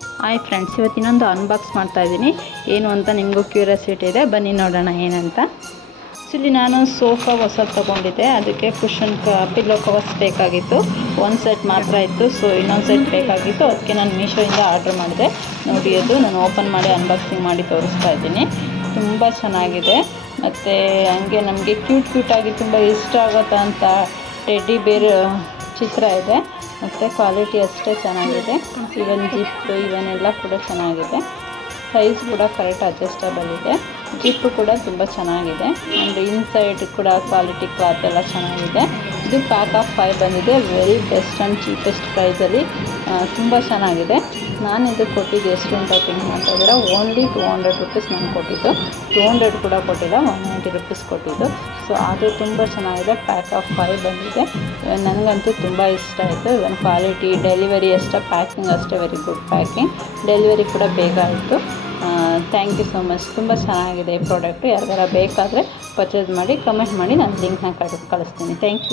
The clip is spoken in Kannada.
ಹಾಯ್ ಫ್ರೆಂಡ್ಸ್, ಇವತ್ತಿನೊಂದು ಅನ್ಬಾಕ್ಸ್ ಮಾಡ್ತಾ ಇದ್ದೀನಿ. ಏನು ಅಂತ ನಿಮಗೂ ಕ್ಯೂರಿಯಾಸಿಟಿ ಇದೆ, ಬನ್ನಿ ನೋಡೋಣ ಏನಂತ. ಆ್ಯಕ್ಚುಲಿ ನಾನು ಸೋಫಾ ಹೊಸದು ತೊಗೊಂಡಿದ್ದೆ, ಅದಕ್ಕೆ ಕುಷನ್ ಪಿಲ್ಲೋ ಕವರ್ಸ್ ಬೇಕಾಗಿತ್ತು. ಒಂದು ಸೆಟ್ ಮಾತ್ರ ಇತ್ತು, ಸೊ ಇನ್ನೊಂದು ಸೆಟ್ ಬೇಕಾಗಿತ್ತು. ಅದಕ್ಕೆ ನಾನು ಮೀಶೋಯಿಂದ ಆರ್ಡ್ರ್ ಮಾಡಿದೆ. ನೋಡಿ, ಅದು ನಾನು ಓಪನ್ ಮಾಡಿ ಅನ್ಬಾಕ್ಸಿಂಗ್ ಮಾಡಿ ತೋರಿಸ್ತಾ ಇದ್ದೀನಿ. ತುಂಬ ಚೆನ್ನಾಗಿದೆ. ಮತ್ತು ಹಂಗೆ ನಮಗೆ ಕ್ಯೂಟಾಗಿ ತುಂಬ ಇಷ್ಟ ಆಗುತ್ತಾ ಅಂತ ಟೆಡ್ಡಿ ಬೇರ್ ಚಿತ್ರ ಇದೆ. ಮತ್ತು ಕ್ವಾಲಿಟಿ ಅಷ್ಟೇ ಚೆನ್ನಾಗಿದೆ. ಇವನ್ ಜಿಪ್ಪು ಇವನ್ನೆಲ್ಲ ಕೂಡ ಚೆನ್ನಾಗಿದೆ. ಸೈಜ್ ಕೂಡ ಕರೆಕ್ಟ್ ಅಡ್ಜಸ್ಟಬಲ್ ಇದೆ. ಜಿಪ್ಪು ಕೂಡ ತುಂಬ ಚೆನ್ನಾಗಿದೆ. ಆ್ಯಂಡ್ ಇನ್ಸೈಡ್ ಕೂಡ ಕ್ವಾಲಿಟಿ ಕ್ಲಾತ್ ಎಲ್ಲ ಚೆನ್ನಾಗಿದೆ. ಇದು ಪ್ಯಾಕ್ ಆಫ್ 5 ಬಂದಿದೆ. ವೆರಿ ಬೆಸ್ಟ್ ಆ್ಯಂಡ್ ಚೀಪೆಸ್ಟ್ ಪ್ರೈಸಲ್ಲಿ ತುಂಬ ಚೆನ್ನಾಗಿದೆ. ನಾನು ಇದು ಕೊಟ್ಟಿದ್ದು ಎಷ್ಟು ಅಂತ ಥಿಂಕ್ ಮಾಡ್ತಾ ಇದ್ದೀರಾ? ಓನ್ಲಿ 200 ರುಪೀಸ್ ನಾನು ಕೊಟ್ಟಿದ್ದು. 200 ಕೂಡ ಕೊಟ್ಟಿಲ್ಲ, 190 ರುಪೀಸ್ ಕೊಟ್ಟಿದ್ದು. ಸೊ ಅದು ತುಂಬ ಚೆನ್ನಾಗಿದೆ. ಪ್ಯಾಕ್ ಆಫ್ 5 ಬಂದಿದೆ. ನನಗಂತೂ ತುಂಬ ಇಷ್ಟ ಆಯಿತು. ಇವನ್ ಕ್ವಾಲಿಟಿ, ಡೆಲಿವರಿ ಅಷ್ಟೇ, ಪ್ಯಾಕಿಂಗ್ ಅಷ್ಟೇ ವೆರಿ ಗುಡ್ ಪ್ಯಾಕಿಂಗ್. ಡೆಲಿವರಿ ಕೂಡ ಬೇಗ ಆಯಿತು. Thank you so much. ತುಂಬ ಚೆನ್ನಾಗಿದೆ ಈ ಪ್ರಾಡಕ್ಟು. ಯಾರಿಗಾರ ಬೇಕಾದರೆ ಪರ್ಚೇಸ್ ಮಾಡಿ, ಕಮೆಂಟ್ ಮಾಡಿ, ನಾನು ಲಿಂಕ್ನ ಕಳಿಸ್ತೀನಿ. Thank you.